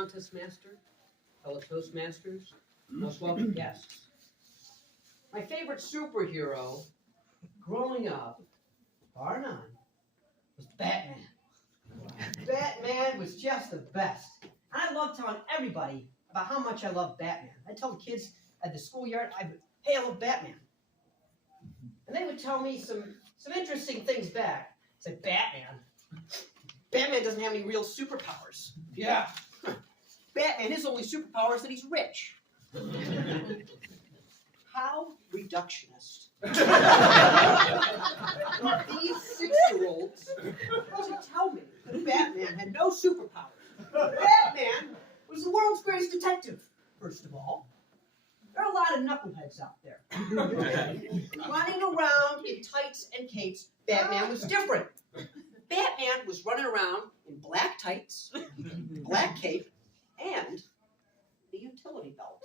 contest master, fellow Toastmasters, most welcome guests. My favorite superhero growing up, bar none, was Batman. Batman was just the best. And I love telling everybody about how much I love Batman. I tell the kids at the schoolyard, hey, I love Batman. And they would tell me some interesting things back. I said, Batman doesn't have any real superpowers. Yeah. Batman, his only superpower is that he's rich. How reductionist. These 6-year-olds to tell me that Batman had no superpowers. Batman was the world's greatest detective, first of all. There are a lot of knuckleheads out there. Running around in tights and capes, Batman was different. Batman was running around in black tights, black cape, and the utility belt.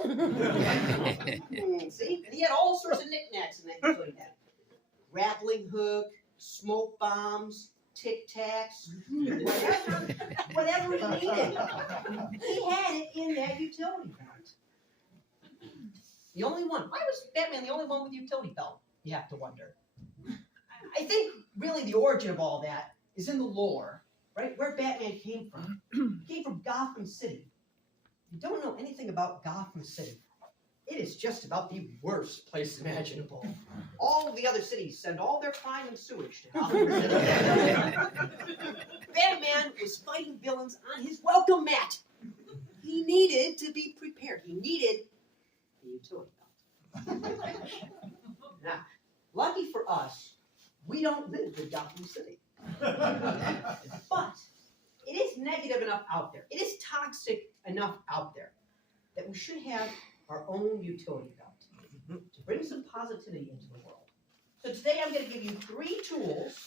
See? And he had all sorts of knickknacks in that utility belt. Grappling hook, smoke bombs, Tic Tacs, whatever he needed. He had it in that utility belt. The only one. Why was Batman the only one with a utility belt? You have to wonder. I think really the origin of all that is in the lore, right? Where Batman came from. He came from Gotham City. If you don't know anything about Gotham City, it is just about the worst place imaginable. All of the other cities send all their crime and sewage to Gotham City. Batman was fighting villains on his welcome mat. He needed to be prepared. He needed the utility belt. Now, lucky for us, we don't live in Gotham City. But it is negative enough out there. It is toxic enough out there that we should have our own utility belt to bring some positivity into the world. So today I'm going to give you 3 tools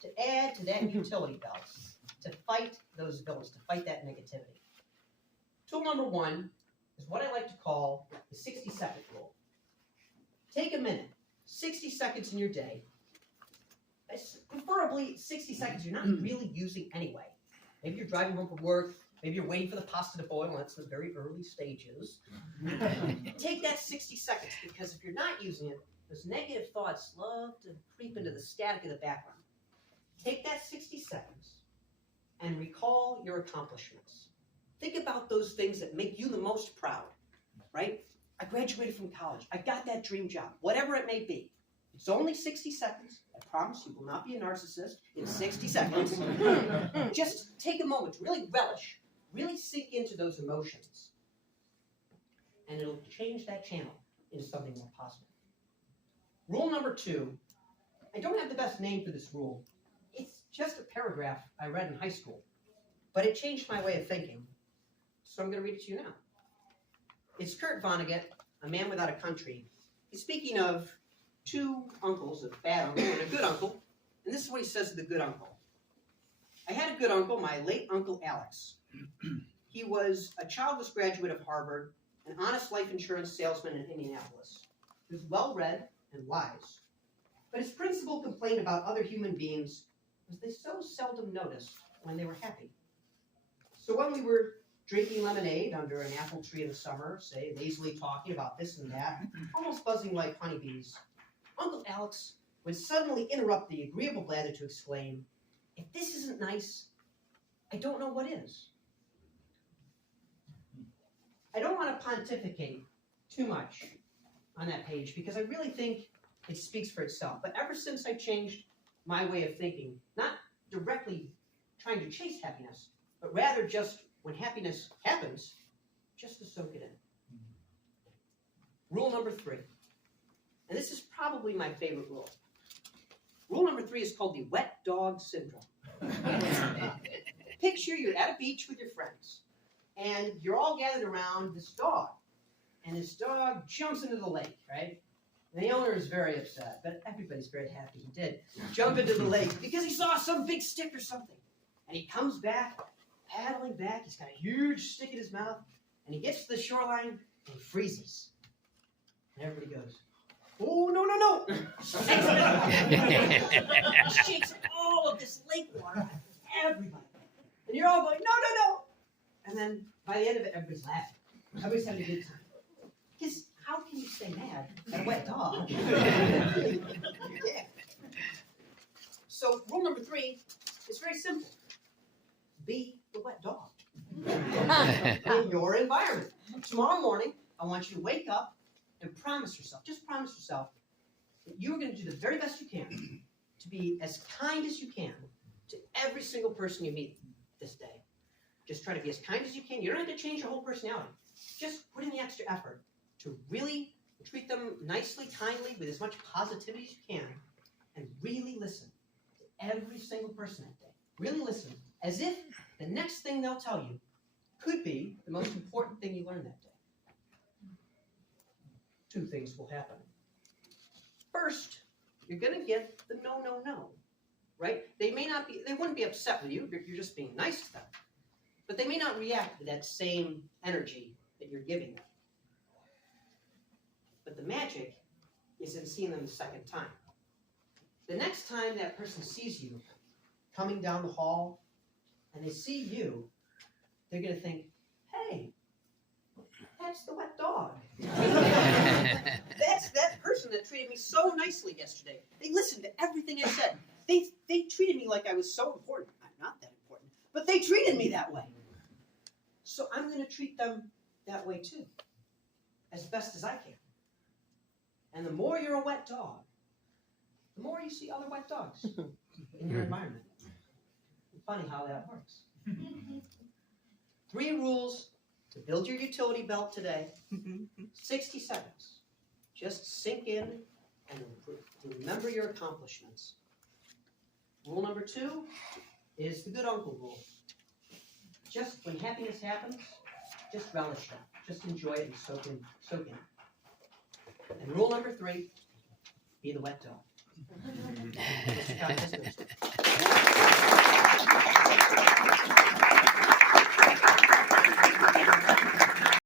to add to that utility belt to fight those villains, to fight that negativity. Tool number 1 is what I like to call the 60-second rule. Take a minute, 60 seconds in your day, preferably 60 seconds you're not really using anyway. Maybe you're driving home from work, maybe you're waiting for the pasta to boil, that's the very early stages. Take that 60 seconds, because if you're not using it, those negative thoughts love to creep into the static of the background. Take that 60 seconds and recall your accomplishments. Think about those things that make you the most proud, right? I graduated from college. I got that dream job, whatever it may be. It's only 60 seconds. I promise you will not be a narcissist in 60 seconds. Just take a moment to really relish, really sink into those emotions. And it'll change that channel into something more positive. Rule number 2. I don't have the best name for this rule. It's just a paragraph I read in high school. But it changed my way of thinking. So I'm going to read it to you now. It's Kurt Vonnegut, A Man Without a Country. He's speaking of 2 uncles, a bad uncle and a good uncle. And this is what he says to the good uncle. I had a good uncle, my late Uncle Alex. He was a childless graduate of Harvard, an honest life insurance salesman in Indianapolis. He was well-read and wise. But his principal complaint about other human beings was they so seldom noticed when they were happy. So when we were drinking lemonade under an apple tree in the summer, say, lazily talking about this and that, almost buzzing like honeybees, Uncle Alex would suddenly interrupt the agreeable blather to exclaim, "If this isn't nice, I don't know what is." I don't want to pontificate too much on that page because I really think it speaks for itself. But ever since I changed my way of thinking, not directly trying to chase happiness, but rather just when happiness happens, just to soak it in. Rule number 3. And this is probably my favorite rule. Rule number 3 is called the wet dog syndrome. Picture you're at a beach with your friends, and you're all gathered around this dog. And this dog jumps into the lake, right? And the owner is very upset, but everybody's very happy he did jump into the lake because he saw some big stick or something. And he comes back, paddling back. He's got a huge stick in his mouth, and he gets to the shoreline, and he freezes. And everybody goes, "Oh, no, no, no." He shakes all of this lake water at everybody. And you're all going, "No, no, no." And then by the end of it, everybody's laughing. Everybody's having a good time. Because how can you stay mad at a wet dog? Yeah. So rule number 3 is very simple. Be the wet dog in your environment. Tomorrow morning, I want you to wake up and promise yourself, just promise yourself, that you're going to do the very best you can to be as kind as you can to every single person you meet this day. Just try to be as kind as you can. You don't have to change your whole personality. Just put in the extra effort to really treat them nicely, kindly, with as much positivity as you can, and really listen to every single person that day. Really listen, as if the next thing they'll tell you could be the most important thing you learned that day. 2 things will happen. First, you're going to get the no, no, no, right? They wouldn't be upset with you. You're just being nice to them. But they may not react with that same energy that you're giving them. But the magic is in seeing them the second time. The next time that person sees you coming down the hall and they see you, they're going to think, hey, that's the wet dog. That's that person that treated me so nicely yesterday. They listened to everything I said. They treated me like I was so important. I'm not that important, but they treated me that way. So I'm going to treat them that way too, as best as I can. And the more you're a wet dog, the more you see other wet dogs in your environment. Funny how that works. 3 rules to build your utility belt today. 60 seconds. Just sink in and remember your accomplishments. Rule number 2 is the good uncle rule. Just when happiness happens, just relish it. Just enjoy it and soak in it. And rule number 3, be the wet dog.